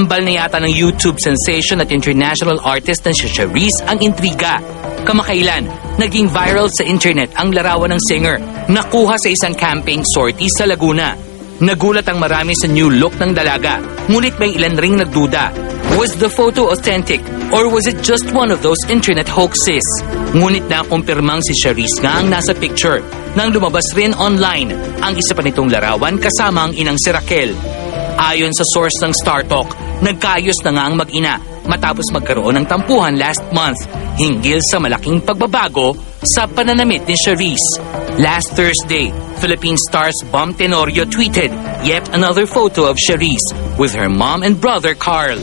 Kambal na yata ng YouTube sensation at international artist na si Charisse ang intriga. Kamakailan, naging viral sa internet ang larawan ng singer nakuha sa isang camping sortie sa Laguna. Nagulat ang marami sa new look ng dalaga, ngunit may ilan ring nagduda. Was the photo authentic or was it just one of those internet hoaxes? Ngunit nakumpirmang si Charisse nga ang nasa picture nang lumabas rin online ang isa pa nitong larawan kasama ang inang si Raquel. Ayon sa source ng Star Talk, nagkaayos na nga ang mag-ina matapos magkaroon ng tampuhan last month hinggil sa malaking pagbabago sa pananamit ni Charisse. Last Thursday, Philippine Stars Bam Tenorio tweeted yet another photo of Charisse with her mom and brother Carl.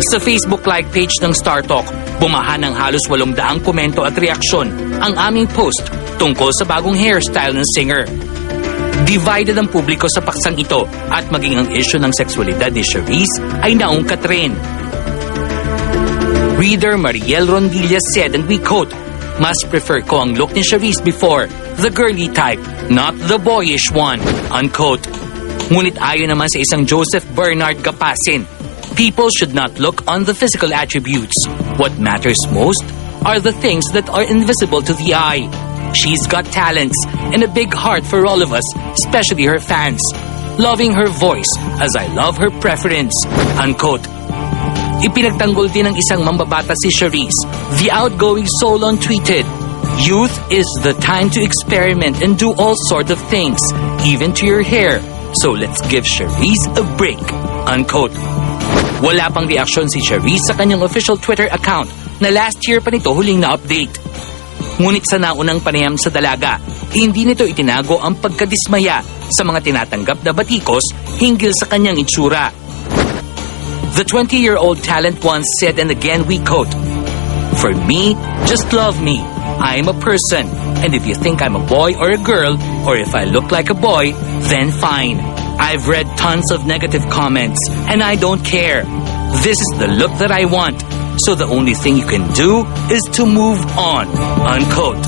Sa Facebook like page ng Star Talk, bumaha ng halos 800 komento at reaksyon ang aming post tungkol sa bagong hairstyle ng singer. Divided ang publiko sa paksang ito at maging ang issue ng sexualidad ni Charisse ay naungkat rin. Reader Mariel Rondilla said, and we quote, "Mas prefer ko ang look ni Charisse before, the girly type, not the boyish one," unquote. Ngunit ayon naman sa isang Joseph Bernard Gapasin, people should not look on the physical attributes. What matters most are the things that are invisible to the eye. She's got talents and a big heart for all of us, especially her fans. Loving her voice as I love her preference, unquote. Ipinagtanggol din ng isang mambabata si Charisse. The outgoing Solon tweeted, "Youth is the time to experiment and do all sorts of things, even to your hair. So let's give Charisse a break," unquote. Wala pang reaksyon si Charisse sa kanyang official Twitter account na last year pa nito huling na-update. Ngunit sa naunang panayam sa dalaga, hindi nito itinago ang pagkadismaya sa mga tinatanggap na batikos hinggil sa kanyang itsura. The 20-year-old talent once said, and again we quote, "For me, just love me. I'm a person, and if you think I'm a boy or a girl, or if I look like a boy, then fine. I've read tons of negative comments, and I don't care. This is the look that I want. So the only thing you can do is to move on," unquote.